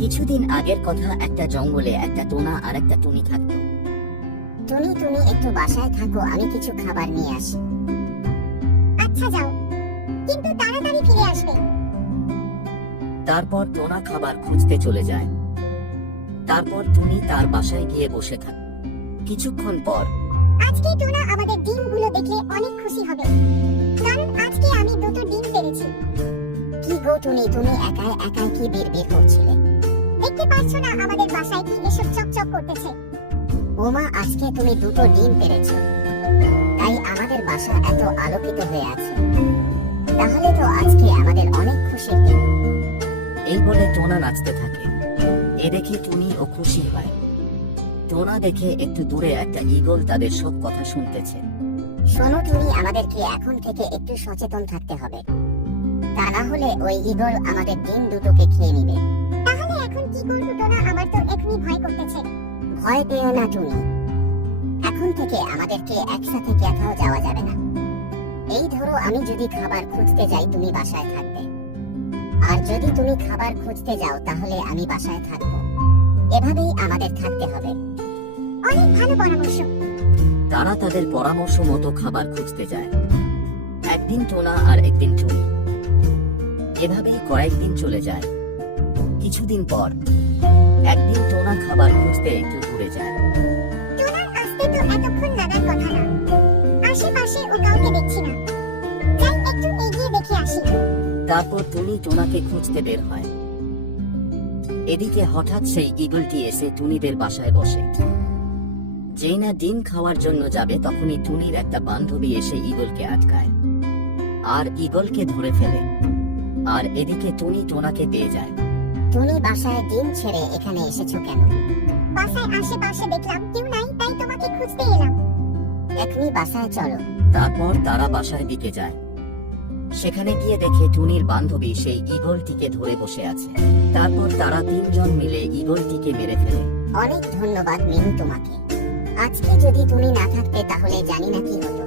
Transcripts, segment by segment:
কিছুদিন আগের কথা, একটা জঙ্গলে একটা টোনা আর একটা টুনি থাকতো। তুমি একটু বাসায় থাকো, আমি কিছু খাবার নিয়ে আসি। আচ্ছা যাও, কিন্তু তাড়াতাড়ি ফিরে আসবে। তারপর টোনা খাবার খুঁজতে চলে যায়। তারপর টুনি তার বাসায় গিয়ে বসে থাকে। কিছুক্ষণ পর আজকে টোনা আমাদের ডিমগুলো দেখলে অনেক খুশি হবে, কারণ আজকে আমি দুটো ডিম পেরেছি। কি গো টুনি, তুমি একাই একাই কি বিড়বিড় করছিলে? দেখতে পাচ্ছ না আমাদের বাসায় কি এসব চকচক করতেছে? ওমা, আজকে তুমি দুটো ডিম পেরেছো, তাই আমাদের বাসা এত আলোকিত হয়ে আছে। তাহলে তো আজকে আমাদের অনেক খুশির দিন। এই বলে টোনা নাচতে থাকে। এ দেখে টুনি ও খুশি হয়। টোনা দেখে একটু দূরে একটা ঈগল তাদের সব কথা শুনতেছে। শোনো টুনি, আমাদেরকে এখন থেকে একটু সচেতন থাকতে হবে, তা না হলে ওই ঈগল আমাদের ডিম দুটোকে খেয়ে নিবে। তাহলে এখন কি করব টোনা? আমার তো এখনই ভয় করতেছে। ভয় পেও না টুনি, এখন থেকে আমাদেরকে একসাথে কোথাও যাওয়া যাবে না। এই ধরো, আমি যদি খাবার খুঁজতে যাই তুমি বাসায় থাকবে, আর যদি তুমি খাবার খুঁজতে যাও তাহলে আমি বাসায় থাকবো। এভাবেই আমাদের থাকতে হবে। অনেক ভালো পরামর্শ। তারা তাদের পরামর্শ মতো খাবার খুঁজতে যায়। একদিন টোনা আর একদিন টুনি। এভাবেই কয়েকদিন চলে যায়। কিছুদিন পর একদিন টোনা খাবার খুঁজতে একটু দূরে যায়। টোনার আসতে তো এতক্ষণ লাগার কথা না, আশেপাশে ও কাউকে দেখছি না। যাই একটু এগিয়ে দেখে আসি। তারপর টুনি টোনাকে খুঁজতে বের হয়। এদিকে হঠাৎ সেই ঈগলটি এসে টুনিদের বাসায় বসে। যেই না ডিম খাওয়ার জন্য যাবে তখনই টুনির একটা বান্ধবী এসে ঈগলকে আটকায় আর ঈগলকে ধরে ফেলে। আর এদিকে টুনি টোনাকে পেয়ে যায়। তুমি বাসায় ডিম ছেড়ে এখানে এসেছো কেন? বাসায় আশেপাশে দেখলাম কেউ নাই, তাই তোমাকে খুঁজতে এলাম। এখনই বাসায় চলো। তারপর তারা বাসার দিকে যায়। সেখানে গিয়ে দেখে টুনির বান্ধবী সেই ঈগলটিকে ধরে বসে আছে। তারপর তারা তিনজন মিলে ঈগলটিকে মেরে ফেলে। অনেক ধন্যবাদ মিনু তোমাকে। আজকে যদি তুমি না থাকতে তাহলে জানি না কি হতো।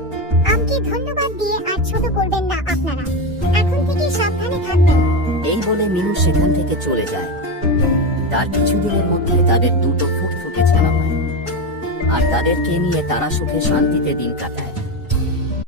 আমাকে ধন্যবাদ দিয়ে আর ছোট করবেন না আপনারা। এখন থেকে সাবধানে থাকবেন। এই বলে মিনু সেখান থেকে চলে যায়। তার কিছুদিনের মধ্যে তাদের দুটো ফুটফুটে ছানা হয়, আর তাদেরকে নিয়ে তারা সুখে শান্তিতে দিন কাটায়।